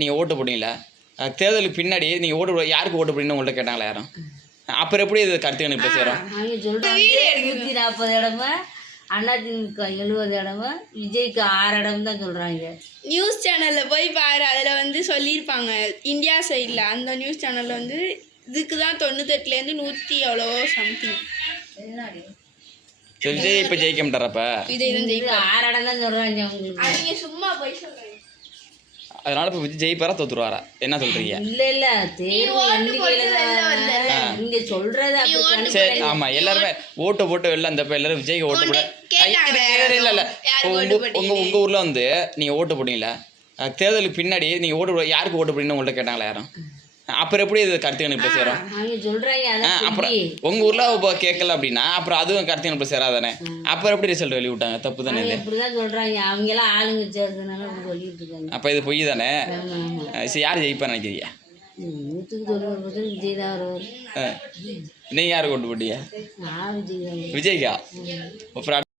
நீங்கள் ஓட்டு போட்டீங்களா? தேர்தலுக்கு பின்னாடி நீங்கள் ஓட்டு யாருக்கு ஓட்டு போட்டீங்கன்னு உங்கள்கிட்ட கேட்டாங்களா யாரும்? அப்புறம் எப்படி இது கருத்து கணிப்பு செய்கிறோம்? அவங்க சொல்கிறாங்க 140 இடமா, அதிமுக 70 இடமா, விஜய்க்கு 6 இடம் தான் சொல்கிறாங்க. நியூஸ் சேனலில் போய் பாரு, அதில் வந்து சொல்லியிருப்பாங்க இந்தியா சைடில். அந்த நியூஸ் சேனலில் வந்து இதுக்கு தான் 98லேருந்து 100 எவ்வளவோ சம்திங். விஜய் இப்போ ஜெயிக்க மாட்டாரப்ப? விஜய் தான் ஜெயிப்பார். 6 இடம் தான் சொல்கிறாங்க அவங்களுக்கு. நீங்கள் சும்மா போய் சொல்கிறீங்க. அதனால இப்போ விஜய் ஜெயிப்பாரா தோத்துருவாரா? என்ன சொல்கிறீங்க? இல்ல தேர்வு நீங்க சொல்றது சரி, ஆமாம், எல்லாருமே ஓட்டு போட்டு வெளில வந்தப்ப எல்லாரும் விஜய்க்கு ஓட்டு போட இல்லை. உங்கள் ஊரில் வந்து நீங்கள் ஓட்டு போட்டீங்களா? தேர்தலுக்கு பின்னாடி நீங்கள் ஓட்டு யாருக்கு ஓட்டு போட்டீங்கன்னு உங்கள்கிட்ட கேட்டாங்களா யாரும்? அப்புறம் எப்படி இது கருத்து கணிப்பு செய்கிறோம்? அவங்க சொல்கிறாங்க. அப்புறம் உங்கள் ஊரில் இப்போ கேட்கல அப்படின்னா அப்புறம் அதுவும் கருத்து கணிப்பு சேராதானே? அப்புறம் எப்படி ரிசல்ட் வெளிய விட்டாங்க? தப்பு தானே இது? இப்படி தான் சொல்கிறாங்க. அவங்கெல்லாம் ஆளுங்க சேர்ந்ததுனால சொல்லிட்டு இருக்காங்க. அப்போ இது பொய் தானே? சரி, யார் ஜெயிப்பா நினைக்கிறீங்க? 100% விஜய் தான் வருவார். நீங்கள் யாருக்கு ஓட்டு போட்டீங்க? நான் விஜய் தான். விஜய்க்கா? அப்புறம்